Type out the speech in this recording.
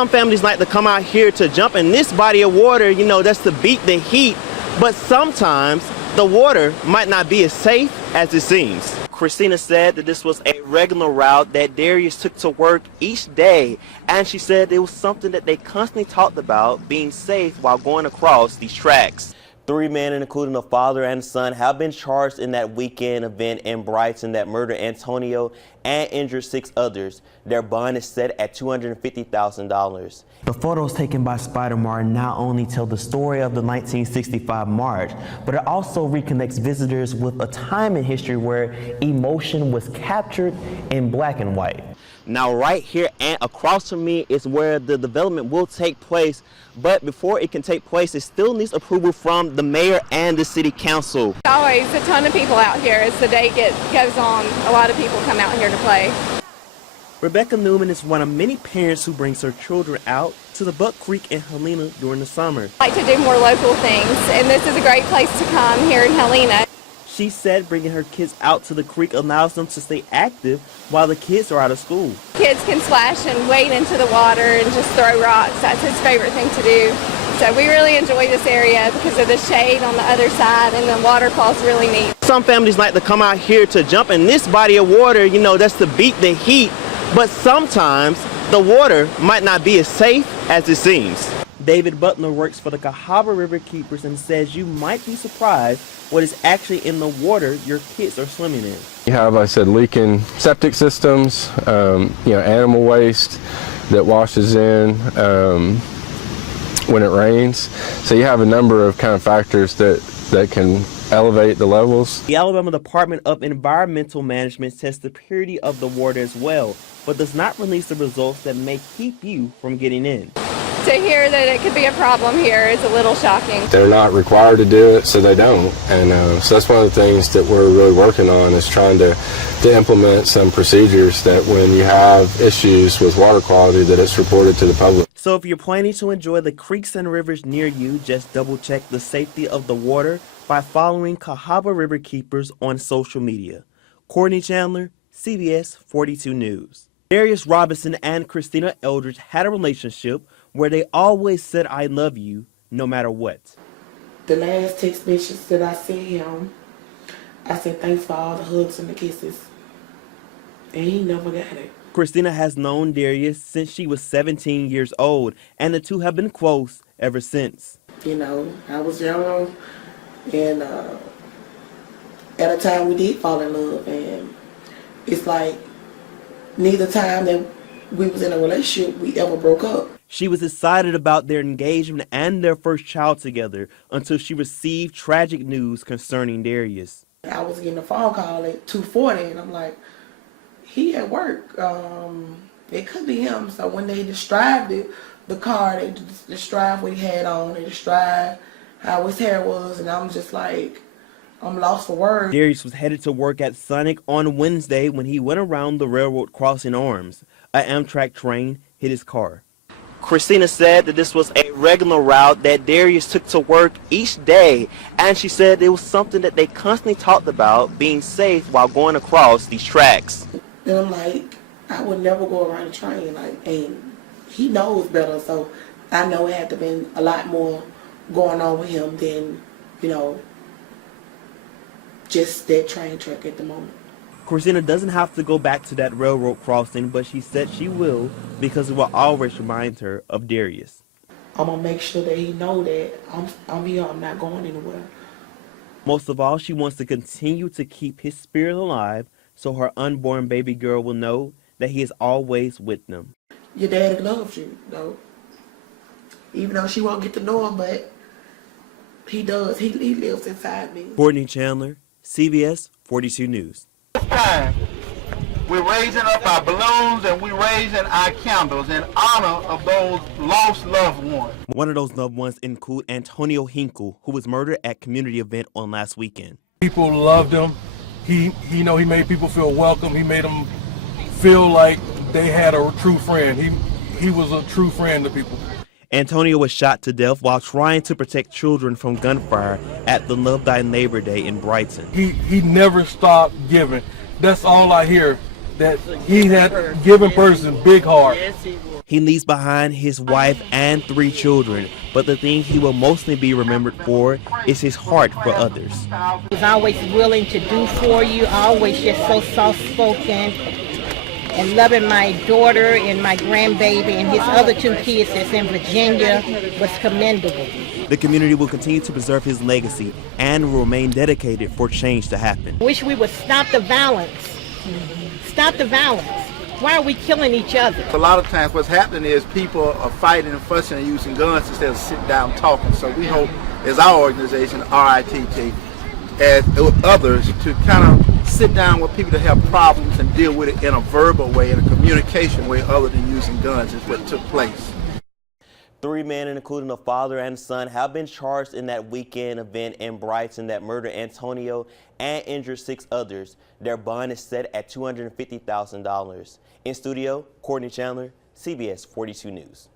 Some families like to come out here to jump in this body of water, that's to beat the heat, but sometimes the water might not be as safe as it seems. Christina said that this was a regular route that Darius took to work each day, and she said it was something that they constantly talked about, being safe while going across these tracks. 3 men, including a father and son, have been charged in that weekend event in Brighton that murdered Antonio and injured 6 others. Their bond is set at $250,000. The photos taken by Spider-Martin not only tell the story of the 1965 march, but it also reconnects visitors with a time in history where emotion was captured in black and white. Now right here and across from me is where the development will take place, but before it can take place, it still needs approval from the mayor and the city council. Always a ton of people out here. As the day goes on, a lot of people come out here to play. Rebecca Newman is one of many parents who brings her children out to the Buck Creek in Helena during the summer. I like to do more local things, and this is a great place to come here in Helena. She said bringing her kids out to the creek allows them to stay active while the kids are out of school. Kids can splash and wade into the water and just throw rocks. That's his favorite thing to do. So we really enjoy this area because of the shade on the other side, and the waterfall's really neat. Some families like to come out here to jump in this body of water, that's to beat the heat, but sometimes the water might not be as safe as it seems. David Butler works for the Cahaba River Keepers and says you might be surprised what is actually in the water your kids are swimming in. You have, like I said, leaking septic systems, animal waste that washes in when it rains. So you have a number of kind of factors that can elevate the levels. The Alabama Department of Environmental Management tests the purity of the water as well, but does not release the results that may keep you from getting in. To hear that it could be a problem here is a little shocking. They're not required to do it, so they don't. And so that's one of the things that we're really working on, is trying to implement some procedures that when you have issues with water quality, that it's reported to the public. So if you're planning to enjoy the creeks and rivers near you, just double check the safety of the water by following Cahaba River Keepers on social media. Courtney Chandler, CBS 42 News. Darius Robinson and Christina Eldridge had a relationship where they always said I love you no matter what. The last text message that I sent him, I said thanks for all the hugs and the kisses. And he never got it. Christina has known Darius since she was 17 years old, and the two have been close ever since. I was young, and at a time we did fall in love, and it's like neither time that we was in a relationship we ever broke up. She was excited about their engagement and their first child together until she received tragic news concerning Darius. I was getting a phone call at 2:40, and I'm like, he at work. It could be him. So when they described the car, they described what he had on, they described how his hair was, and I'm just like, I'm lost for words. Darius was headed to work at Sonic on Wednesday when he went around the railroad crossing arms. An Amtrak train hit his car. Christina said that this was a regular route that Darius took to work each day, and she said it was something that they constantly talked about, being safe while going across these tracks. And I'm like, I would never go around the train, and he knows better, so I know it had to be a lot more going on with him than, just that train track at the moment. Christina doesn't have to go back to that railroad crossing, but she said she will because it will always remind her of Darius. I'm going to make sure that he know that I'm here, I'm not going anywhere. Most of all, she wants to continue to keep his spirit alive so her unborn baby girl will know that he is always with them. Your daddy loves you, though. Even though she won't get to know him, but he does. He lives inside me. Courtney Chandler, CBS 42 News. This time, we're raising up our balloons and we're raising our candles in honor of those lost loved ones. One of those loved ones include Antonio Hinkle, who was murdered at community event on last weekend. People loved him. He made people feel welcome. He made them feel like they had a true friend. He was a true friend to people. Antonio was shot to death while trying to protect children from gunfire at the Love Thy Neighbor Day in Brighton. He never stopped giving. That's all I hear, that he had given person, big heart. He leaves behind his wife and 3 children, but the thing he will mostly be remembered for is his heart for others. He's always willing to do for you, always just so soft-spoken, and loving my daughter and my grandbaby and his other 2 kids that's in Virginia was commendable. The community will continue to preserve his legacy and will remain dedicated for change to happen. Wish we would stop the violence. Stop the violence. Why are we killing each other? A lot of times what's happening is people are fighting and fussing and using guns instead of sitting down talking. So we hope, as our organization, RITT, as others, to kind of sit down with people that have problems and deal with it in a verbal way, in a communication way, other than using guns is what took place. 3 men, including a father and son, have been charged in that weekend event in Brighton that murdered Antonio and injured 6 others. Their bond is set at $250,000. In studio, Courtney Chandler, CBS 42 News.